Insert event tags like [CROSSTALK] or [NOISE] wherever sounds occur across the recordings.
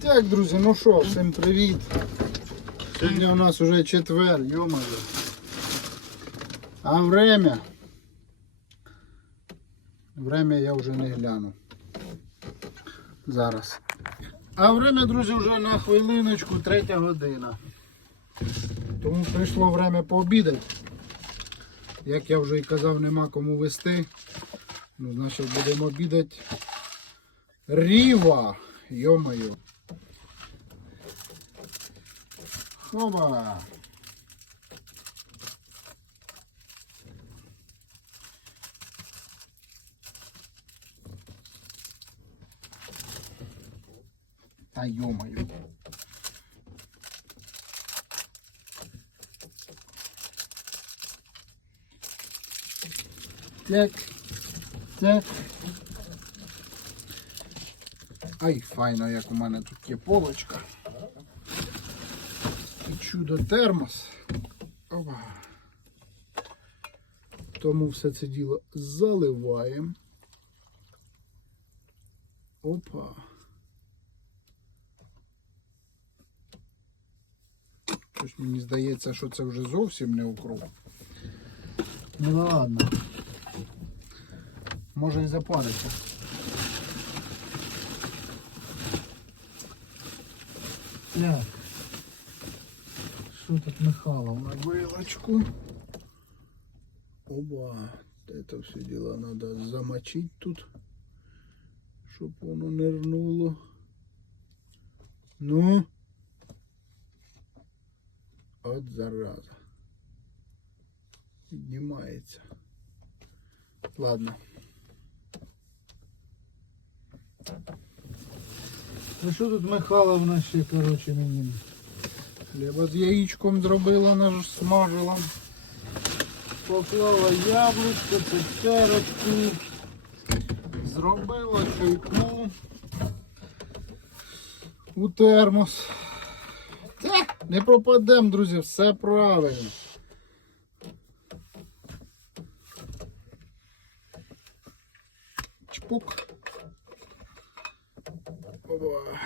Так, друзі, ну що, всім привіт. Сьогодні у нас уже четвер, йомаю. А время. Время я вже не гляну. Зараз. А время, друзі, вже на хвилиночку, третя година. Тому прийшло время пообідати. Як я вже і казав, нема кому вести. Ну, значить, будемо обідати. Ріва! Йомаю. Опа! Та йомаю. Так, так. Ай, файно, як у мене тут є полочка. І чудо термос. Опа. Тому все це діло заливаємо. Опа. Щось мені здається, що це вже зовсім не укроп. Ну ладно. Може і запалиться. Так. Що тут Михайлов на вилочку? Оба. Это все дело надо замочить тут, щоб воно нирнуло. Ну. От зараза. Піднімається. Ладно. Ну що тут Михайловна ще, коротше, мені хліба з яєчком зробила наш смажила. Поклала яблучко, цукерочку. Зробила чайку у термос. Не пропадемо, друзі, все правильно. Чпук. Опа.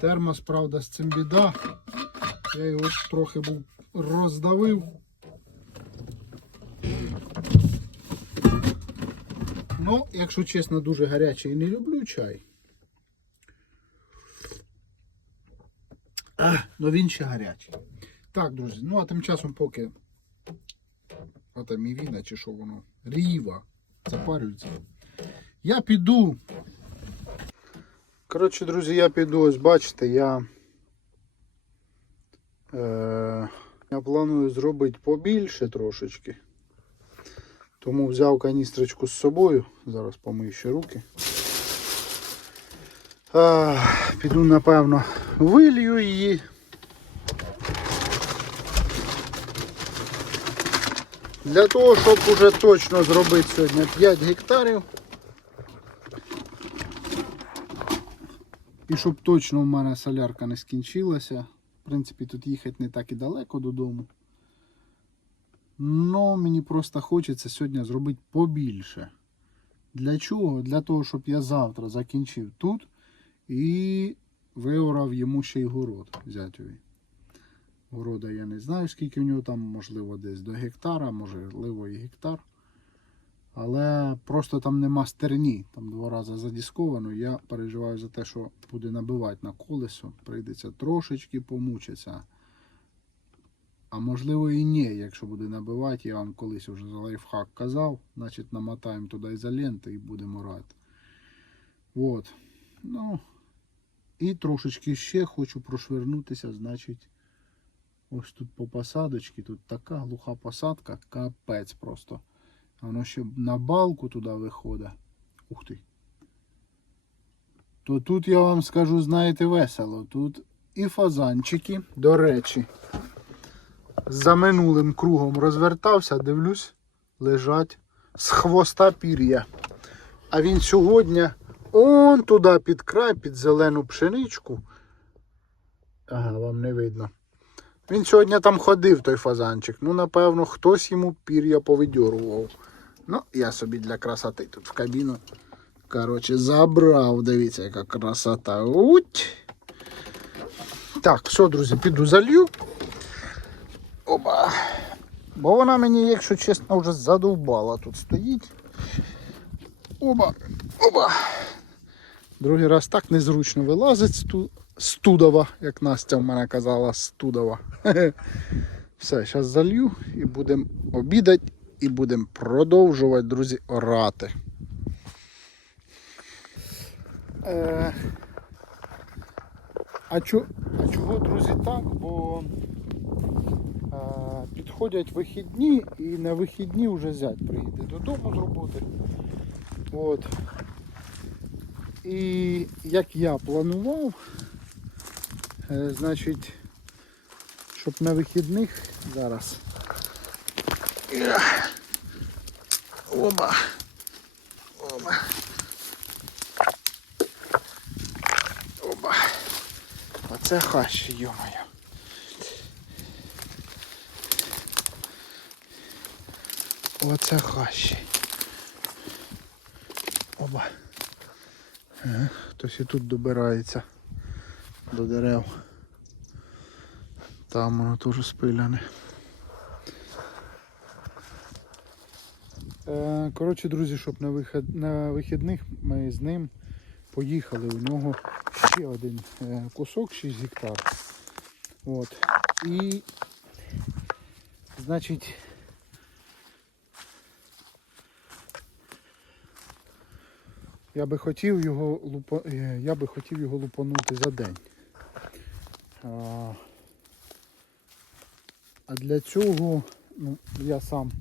Термос, правда, з цим біда. Я його трохи був роздавив. Ну, якщо чесно, дуже гарячий і не люблю чай. А, ну він ще гарячий. Так, друзі, ну а тим часом поки ота мівіна чи що воно, ріва запарюється. Я піду. Коротше, друзі, я піду, ось бачите, я, е, я планую зробити побільше трошечки. Тому взяв каністрочку з собою. Зараз помию ще руки. А, піду, напевно, вилью її. Для того, щоб уже точно зробити сьогодні 5 гектарів. І щоб точно в мене солярка не скінчилася. В принципі, тут їхати не так і далеко додому. Но мені просто хочеться сьогодні зробити побільше. Для чого? Для того, щоб я завтра закінчив тут і виорав йому ще й город зятьові. Города я не знаю, скільки в нього там, можливо, десь до гектара, можливо, і гектар. Але просто там нема стерні, там два рази задісковано. Я переживаю за те, що буде набивати на колесо, прийдеться трошечки помучитися. А можливо і ні, якщо буде набивати, я вам колись вже за лайфхак казав, значить намотаємо туди ізоленти і будемо рати. От. Ну, і трошечки ще хочу прошвернутися, значить, ось тут по посадочці, тут така глуха посадка, капець просто. Воно ще на балку туди виходить. Ух ти. То тут я вам скажу, знаєте, весело. Тут і фазанчики, до речі за минулим кругом розвертався, дивлюсь, лежать з хвоста пір'я. А він сьогодні он туди під край, під зелену пшеничку. Ага, вам не видно. Він сьогодні там ходив, той фазанчик. Ну, напевно, хтось йому пір'я повидьорував. Ну, я собі для красоти тут в кабіну Коротше, забрав, дивіться, яка красота. Уть. Так, все, друзі, піду залью. Оба. Бо вона мені, якщо чесно, вже задовбала тут стоїть. Оба. Оба. Другий раз так незручно вилазить з ту- тудова, як Настя в мене казала, з тудова. [LAUGHS] Все, зараз залью і будемо обідати, і будемо продовжувати, друзі, орати. Е, а, чо, а чого, друзі, так? Бо е, підходять вихідні і на вихідні вже зять приїде додому з роботи. От. І як я планував, е, значить, щоб на вихідних зараз. Оба. Оба. Оба. Оце хащі, йомаю. Оце хащі. Оба. Хтось і тут добирається до дерев. Там воно теж спиляне. Е, Коротше, друзі, щоб на, вихід, на вихідних ми з ним поїхали. У нього ще один е, кусок 6 гектар. От. І значить. Я би хотів його лупа... е, я би хотів його лупанути за день. А, для цього ну, я сам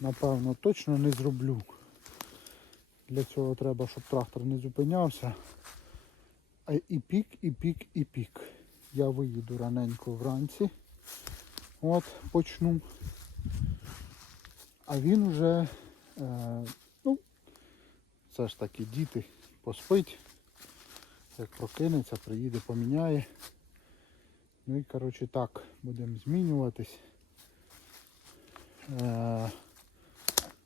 напевно точно не зроблю. Для цього треба, щоб трактор не зупинявся. А і пік, і пік, і пік. Я виїду раненько вранці. От, почну. А він уже, е, все ж таки діти поспить. Як прокинеться, приїде, поміняє. Ну і коротше так, будемо змінюватись. Е,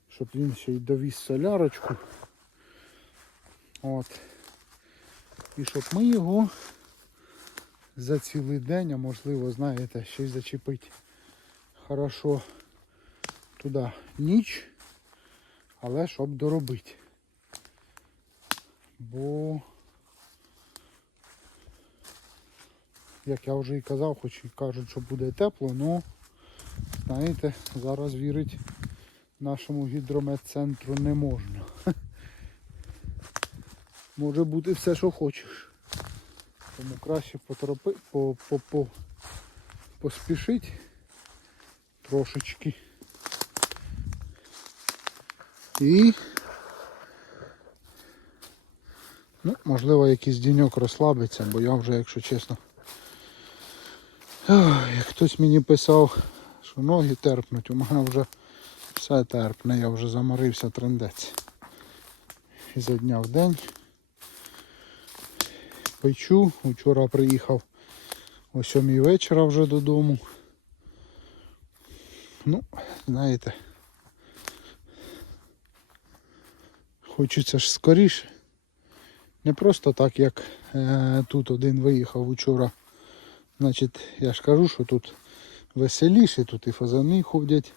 щоб він ще й довіз солярочку. От. І щоб ми його за цілий день, а можливо, знаєте, ще й зачепити хорошо туди ніч, але щоб доробити. Бо, як я вже і казав, хоч і кажуть, що буде тепло, але, знаєте, зараз вірить нашому гідрометцентру не можна. [LAUGHS] Може бути все, що хочеш. Тому краще поторопи, по, по, по, поспішить трошечки. І ну, можливо якийсь деньок розслабиться, бо я вже, якщо чесно, як хтось мені писав, що ноги терпнуть, у мене вже все терпне, я вже заморився трендець. За дня в день печу. Вчора приїхав о 7 вечора вже додому. Ну, знаєте, хочеться ж скоріше. Не просто так, як е, тут один виїхав вчора. Значить, я ж кажу, що тут веселіше, тут і фазани ходять.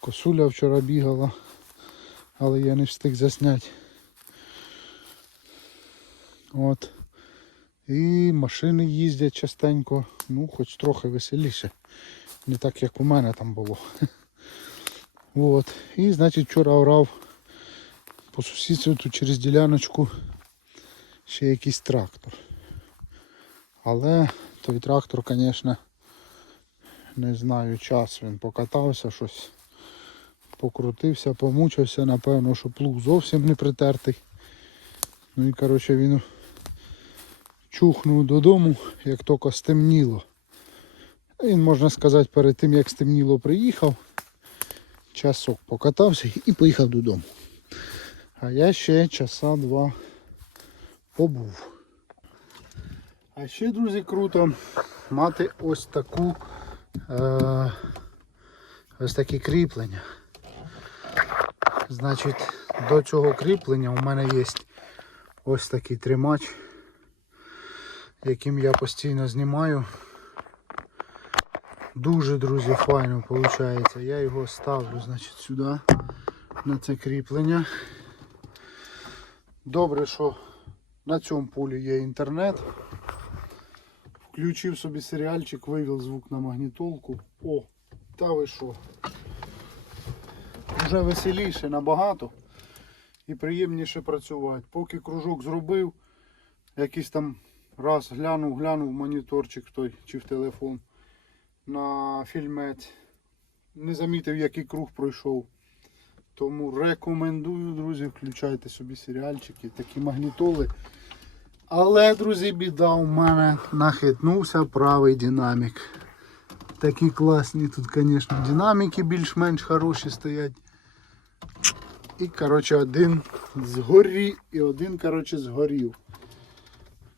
Косуля вчора бігала, але я не встиг засняти. От. І машини їздять частенько, ну хоч трохи веселіше. Не так як у мене там було. [LAUGHS] От. І значить вчора орав по сусідству тут через діляночку ще якийсь трактор. Але той трактор, звісно, не знаю, час він покатався щось покрутився, помучився, напевно, що плуг зовсім не притертий. Ну і коротше він чухнув додому, як тільки стемніло. Він, можна сказати, перед тим як стемніло приїхав, часок покатався і поїхав додому. А я ще часа два побув. А ще, друзі, круто мати ось таку е, ось такі кріплення. Значить, До цього кріплення у мене є ось такий тримач, яким я постійно знімаю. Дуже, друзі, файно виходить. Я його ставлю значить, сюди, на це кріплення. Добре, що на цьому полі є інтернет. Включив собі серіальчик, вивів звук на магнітолку. О, та ви що? Вже веселіше набагато і приємніше працювати. Поки кружок зробив, якийсь там раз глянув, глянув моніторчик той чи в телефон на фільмець. Не замітив, який круг пройшов. Тому рекомендую, друзі, включайте собі серіальчики, такі магнітоли. Але, друзі, біда у мене нахитнувся правий динамік. Такі класні тут, звісно, динаміки більш-менш хороші стоять. І, коротше, один згорі і один, коротше, згорів.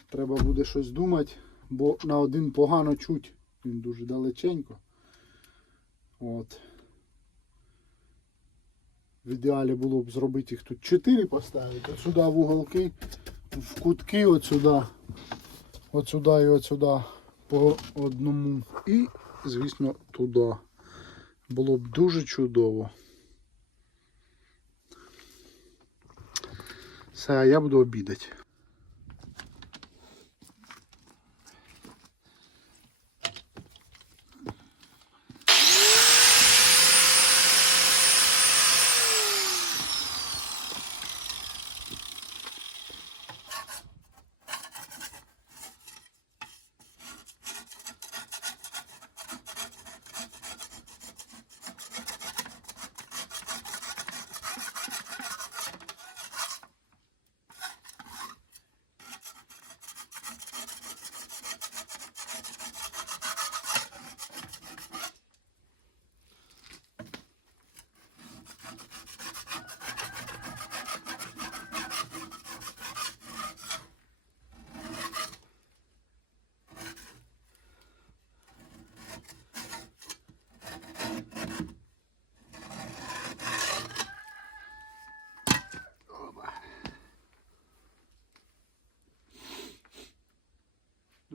Треба буде щось думати, бо на один погано чуть. Він дуже далеченько. От. В ідеалі було б зробити їх тут 4 поставити. От сюди в уголки, в кутки, от сюди, от сюди і от сюди по одному. І, звісно, туди. Було б дуже чудово. Все, я буду обідати.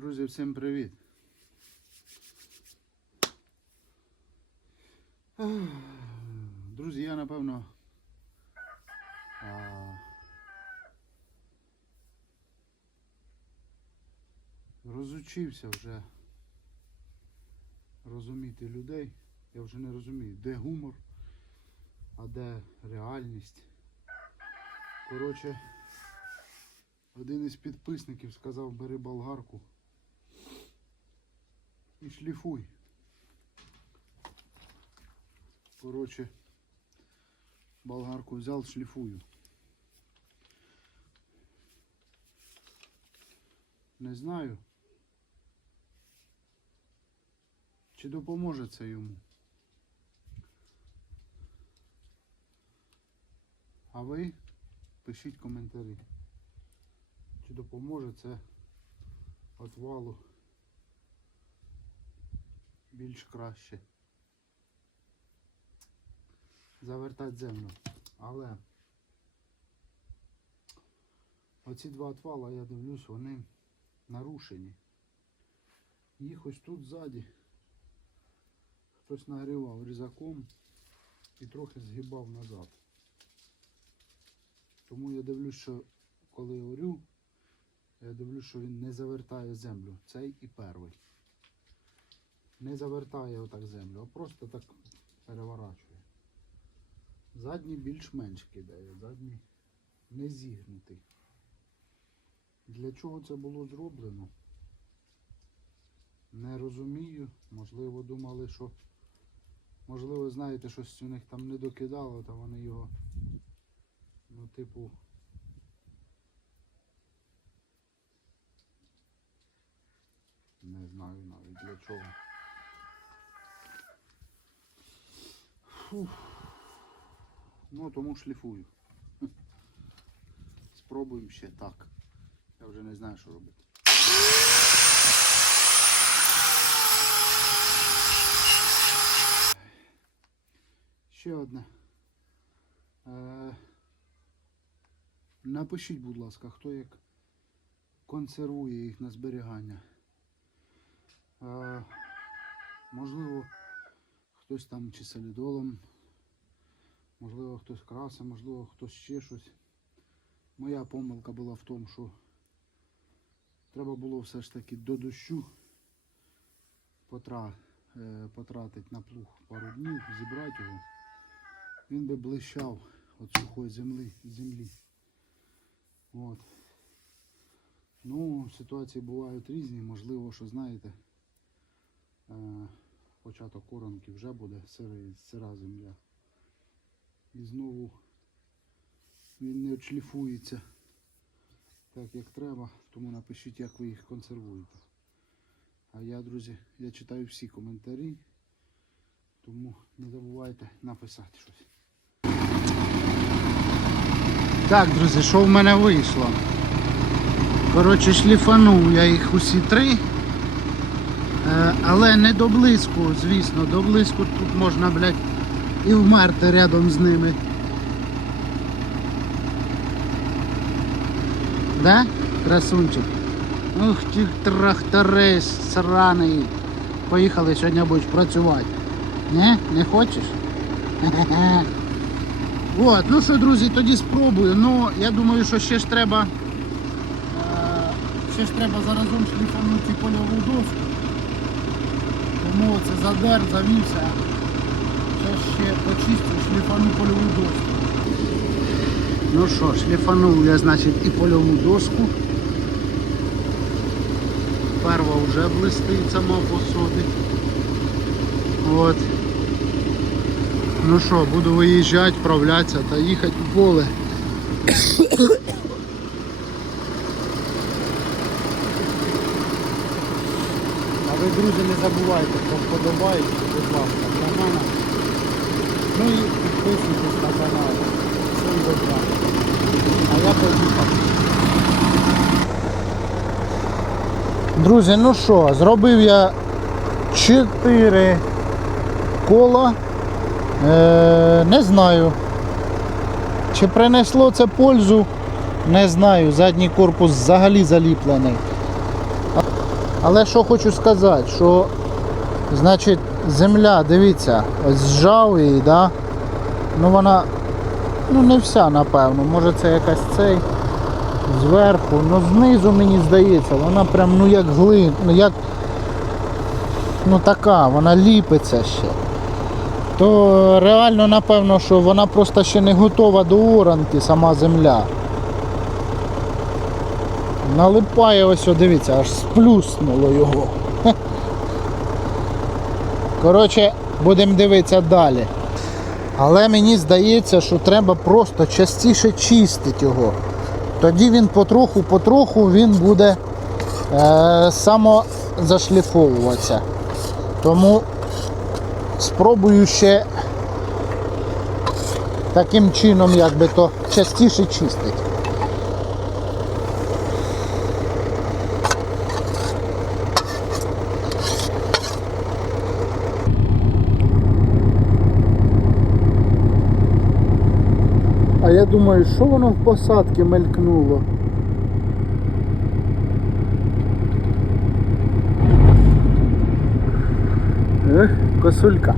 Друзі, всім привіт. Друзі, я напевно розучився вже розуміти людей. Я вже не розумію, де гумор, а де реальність. Коротше, один із підписників сказав, бери болгарку і шліфуй. Коротше, болгарку взял, шліфую. Не знаю. Чи допоможе це йому? А ви пишіть коментарі. Чи допоможе це отвалу більш краще завертати землю. Але оці два отвала, я дивлюсь, вони нарушені. Їх ось тут ззаді хтось нагрівав різаком і трохи згибав назад. Тому я дивлюсь, що коли орю, я дивлюсь, що він не завертає землю. Цей і перший. Не завертає отак землю, а просто так переворачує. Задній більш-менш кидає, задній не зігнутий. Для чого це було зроблено? Не розумію. Можливо, думали, що можливо, знаєте, щось у них там не докидало, та вони його, ну, типу. Не знаю навіть для чого. Фух. Ну, тому шліфую. [LAUGHS] Спробуємо ще так. Я вже не знаю, що робити. Ще одне. Е, Напишіть, будь ласка, хто як консервує їх на зберігання. А, можливо, хтось там чи солідолом, можливо, хтось красе, можливо, хтось ще щось. Моя помилка була в тому, що треба було все ж таки до дощу потра, е, потратити на плуг пару днів, зібрати його. Він би блищав від сухої землі. землі. От. Ну, ситуації бувають різні, можливо, що знаєте, е, початок коронки вже буде сирий, сира земля. І знову він не відшліфується так, як треба, тому напишіть, як ви їх консервуєте. А я, друзі, я читаю всі коментарі, тому не забувайте написати щось. Так, друзі, що в мене вийшло? Коротше, шліфанув я їх усі три. Е, але не до блиску, звісно, до блиску тут можна, блядь, і вмерти рядом з ними. Да? Красунчик. Ух ти тракторист сраний. Поїхали сьогодні будеш працювати. Не? Не хочеш? [LAUGHS] От, ну що, друзі, тоді спробую. Ну, я думаю, що ще ж треба. е, Ще ж треба заразом шліфанути польову доску. Тому це задер, завівся. Зараз ще почистю, шліфану польову доску. Ну що, шліфанув я, значить, і польову доску. Перва вже блистить сама по собі. От. Ну що, буду виїжджати, вправлятися та їхати в поле. Ви, друзі, не забувайте про вподобайки, будь ласка, мене. Ну і підписуйтесь на канал. Всім добра. А я поїхав. Друзі, ну що, зробив я 4 кола. Е, не знаю. Чи принесло це пользу, не знаю. Задній корпус взагалі заліплений. Але що хочу сказати, що значить земля, дивіться, ось зжав її, да? ну вона ну не вся напевно, може це якась цей зверху, ну знизу мені здається, вона прям ну як глин, ну як ну така, вона ліпиться ще. То реально напевно, що вона просто ще не готова до оранки, сама земля. Налипає ось, дивіться, аж сплюснуло його. Коротше, будемо дивитися далі. Але мені здається, що треба просто частіше чистити його. Тоді він потроху-потроху він буде е, самозашліфовуватися. Тому спробую ще таким чином, якби то частіше чистити. Думаю, що воно в посадці мелькнуло? Ех, косулька.